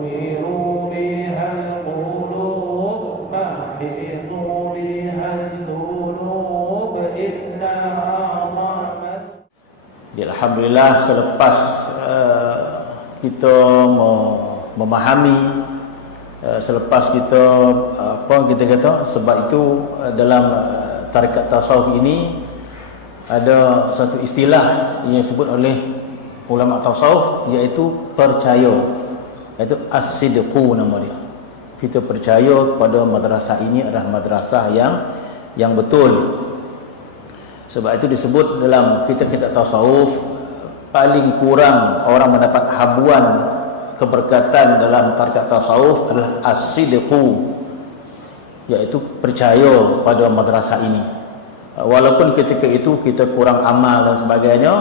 بها القلوب محيصوا بها الذنوب إلا أعظم. Alhamdulillah, selepas kita memahami, selepas kita kita kata, sebab itu dalam tarekat tasawuf ini ada satu istilah yang disebut oleh ulama tasawuf, iaitu percaya, iaitu as-sidqu nama dia. Kita percaya kepada madrasah ini adalah madrasah yang betul. Sebab itu disebut dalam kitab-kitab tasawuf, paling kurang orang mendapat habuan keberkatan dalam tarekat tasawuf adalah as-sidqu, iaitu percaya pada madrasah ini. Walaupun ketika itu kita kurang amal dan sebagainya,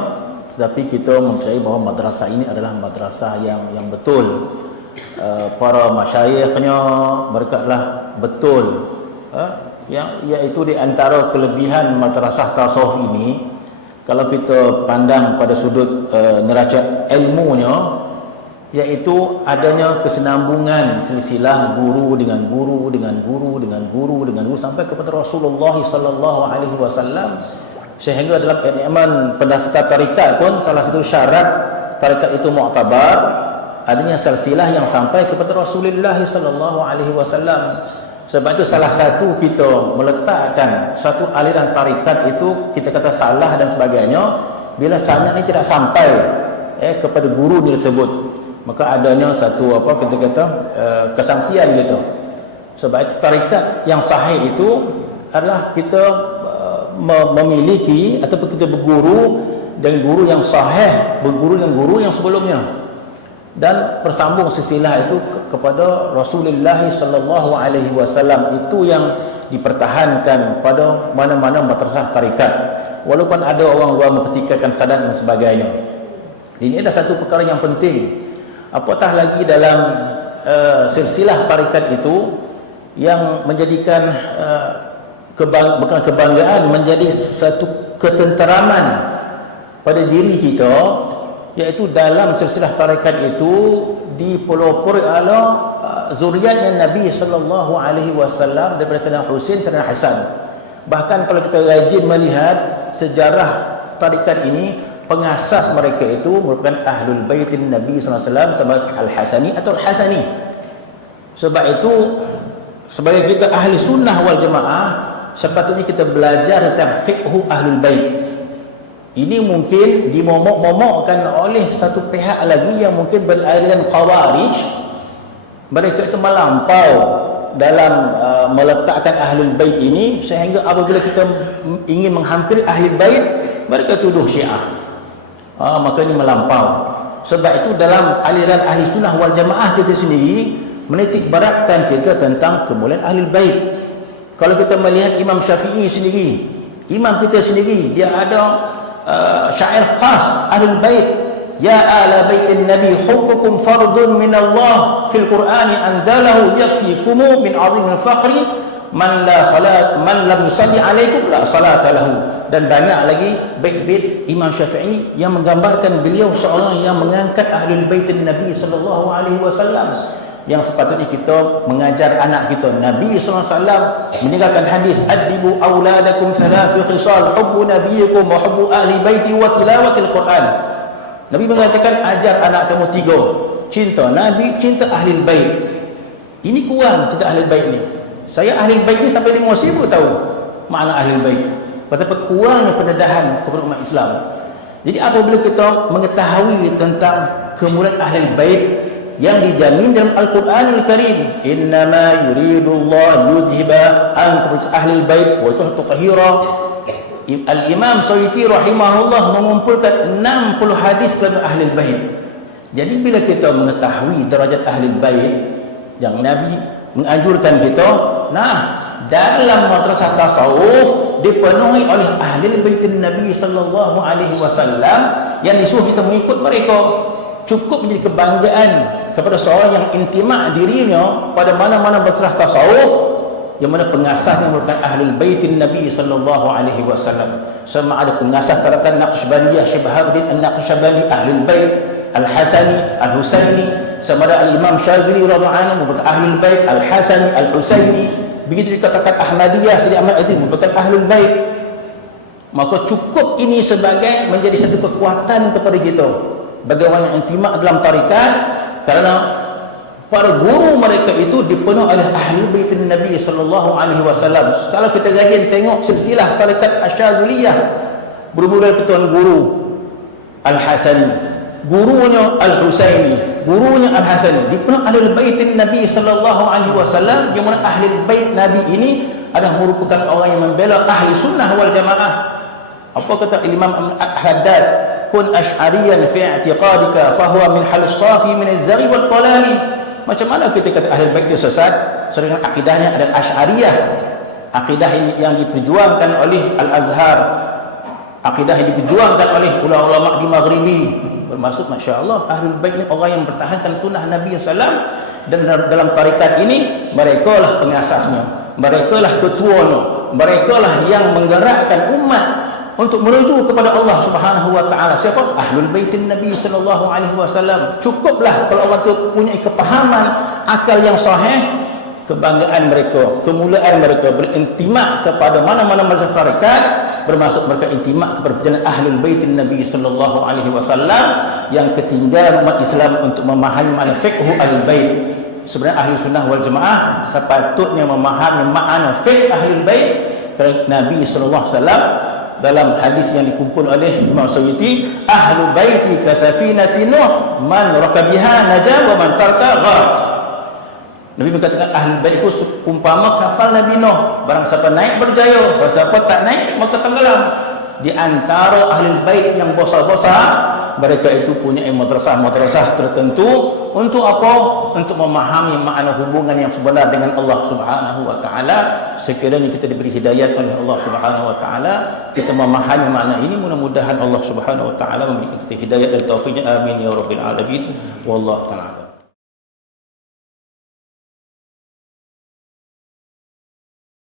tetapi kita mempercayai bahawa madrasah ini adalah madrasah yang betul. Para masyayikhnya mereka adalah betul. Iaitu di antara kelebihan madrasah tasawuf ini, kalau kita pandang pada sudut neraca ilmunya, iaitu adanya kesenambungan silsilah guru dengan guru dengan guru dengan guru dengan guru sampai kepada Rasulullah sallallahu alaihi wasallam, sehingga dalam iman pendaftar tarikat pun salah satu syarat tarikat itu mu'tabar adanya silsilah yang sampai kepada Rasulullah sallallahu alaihi wasallam. Sebab itu salah satu kita meletakkan satu aliran tarikat itu kita kata salah dan sebagainya bila sanad ini tidak sampai kepada guru tersebut, maka adanya satu kita kata kesangsian gitu. Sebab itu tarikat yang sahih itu adalah kita memiliki ataupun kita berguru dengan guru yang sahih, berguru dengan guru yang sebelumnya, dan bersambung silsilah itu kepada Rasulullah sallallahu alaihi wasallam. Itu yang dipertahankan pada mana-mana madrasah tarikat, walaupun ada orang luar mempertikaikan sanad dan sebagainya. Ini adalah satu perkara yang penting. Apatah lagi dalam silsilah tarikat itu yang menjadikan bukan kebanggaan, menjadi satu ketenteraman pada diri kita, iaitu dalam silsilah tarikat itu dipelopori oleh zuriatnya Nabi sallallahu alaihi wasallam daripada Sayyidina Husain, Sayyidina Hasan. Bahkan kalau kita rajin melihat sejarah tarikat ini, pengasas mereka itu merupakan ahlul baitin Nabi sallallahu alaihi wasallam, sama Al-Hasani atau Al-Hasani. Sebab itu sebagai kita ahli sunnah wal jamaah, sepatutnya kita belajar tentang fiqhu ahlul bait. Ini mungkin dimomok-momokkan oleh satu pihak lagi yang mungkin beraliran khawarij. Mereka itu melampau dalam meletakkan ahlul bait ini, sehingga apabila kita ingin menghampiri ahlul bait, mereka tuduh Syiah. Maka ini melampau. Sebab itu dalam aliran ahli sunnah wal jamaah kita sendiri menitik beratkan kita tentang kemuliaan ahlul bait. Kalau kita melihat Imam Syafi'i sendiri, imam kita sendiri, dia ada syair khas ahlul bait. Ya ala baitin nabi hubbukum fardun min Allah fil Qur'ani anzalahu yakfikumu min azimil fakhri man lam yusalli alaikum la salata lahu. Dan banyak lagi bait-bait Imam Syafi'i yang menggambarkan beliau seorang yang mengangkat ahlul baitin Nabi sallallahu alaihi wasallam, yang sepatutnya kita mengajar anak kita. Nabi sallallahu alaihi wasallam meninggalkan hadis, adibu auladakum thalathu khisal hubbu nabiyikum wa hubbu ahli baiti wa tilawatil Quran. Nabi mengatakan ajar anak kamu tiga: cinta Nabi, cinta ahli bait. Ini kurang cinta ahli bait ni. Saya ahli bait ni sampai 5,000 tahu makna ahli bait. Betapa kurangnya pendedahan kepada umat Islam. Jadi apabila kita mengetahui tentang kemuliaan ahli bait yang dijamin dalam Al-Quranul Karim, innama yuridullah yudhiba ankum ahli bait wa tutahhira. Al-Imam Suyuti rahimahullah mengumpulkan 60 hadis kepada ahli bait. Jadi bila kita mengetahui derajat ahli bait yang Nabi menganjurkan kita, dalam madrasah tasawuf dipenuhi oleh ahli bait Nabi sallallahu alaihi wasallam yang disuruh kita mengikut mereka. Cukup menjadi kebanggaan kepada seorang yang intimak dirinya pada mana-mana madrasah tasawuf yang mana pengasasnya merupakan ahlul baitin Nabi sallallahu alaihi wasallam. Sama ada pengasas tarikat Naqsybaniyah Syekh Baharuddin An-Naqsyabandi ahlul bait, Al-Hasani, Al-Husaini, sama ada Al-Imam Syazili radhiyallahu anhu merupakan Ahlul Bait, Al-Hasani, Al-Husaini. Begitu dikatakan Ahmadiyah, Sidi Ahmad itu merupakan Ahlul Bait. Maka cukup ini sebagai menjadi satu kekuatan kepada kita bagi orang yang intimak dalam tarikat, kerana para guru mereka itu dipenuhi oleh Ahlul Bait Nabi sallallahu alaihi wasallam. Kalau kita rajin tengok silsilah tarikat Asyadzuliyah, bermula dari Tuan Guru Al-Hasani, gurunya Al-Husaini, gurunya Al-Hasani, dipenuhi Ahlul Bait Nabi sallallahu alaihi wasallam, yang mana Ahlul Bait Nabi ini adalah merupakan orang yang membela ahli sunnah wal jamaah. Apa kata Imam Haddad, kun asy'ariyan fi i'tiqadika fa huwa min hal safi min az-zaghi wal talali. Macam mana kita kata Ahlul Bait itu sesat sedangkan akidahnya adalah Asy'ariyah, akidah yang diperjuangkan oleh Al-Azhar, akidah yang diperjuangkan oleh ulama-ulama di Maghribi. Bermaksud masya-Allah Ahlul Bait ini orang yang mempertahankan sunnah Nabi sallallahu, dan dalam tarikat ini mereka lah pengasasnya, mereka lah ketuanya, mereka lah yang menggerakkan umat untuk menuju kepada Allah Subhanahu wa taala. Siapa? Ahlul Bait Nabi sallallahu alaihi wasallam. Cukuplah kalau orang tu punya kepahaman akal yang sahih, kebanggaan mereka, kemuliaan mereka berintimak kepada mana-mana mazhab tarekat, bermaksud mereka intimak kepada perjalanan Ahlul Bait Nabi sallallahu alaihi wasallam yang ketinggalan umat Islam untuk memahami makna fiqhu Ahlul Bait. Sebenarnya Ahli Sunnah wal Jamaah sepatutnya memahami makna fiqh Ahlul Bait kerana Nabi sallallahu alaihi wasallam dalam hadis yang dikumpul oleh Imam Suyuti, ahlu baiti kasafinatin Nuh, man rakabiha najah wa man tarka gharq. Nabi berkatakan ahli bait itu umpama kapal Nabi Nuh, barang siapa naik berjaya, barang siapa tak naik maka tenggelam. Di antara ahli bait yang besar-besar, mereka itu punya madrasah-madrasah tertentu untuk apa? Untuk memahami makna hubungan yang sebenar dengan Allah Subhanahu wa taala. Sekiranya kita diberi hidayah oleh Allah Subhanahu wa taala, kita memahami makna ini, mudah-mudahan Allah Subhanahu wa taala memberikan kita hidayah dan taufiknya. Amin ya rabbil alamin. Wallahu taala.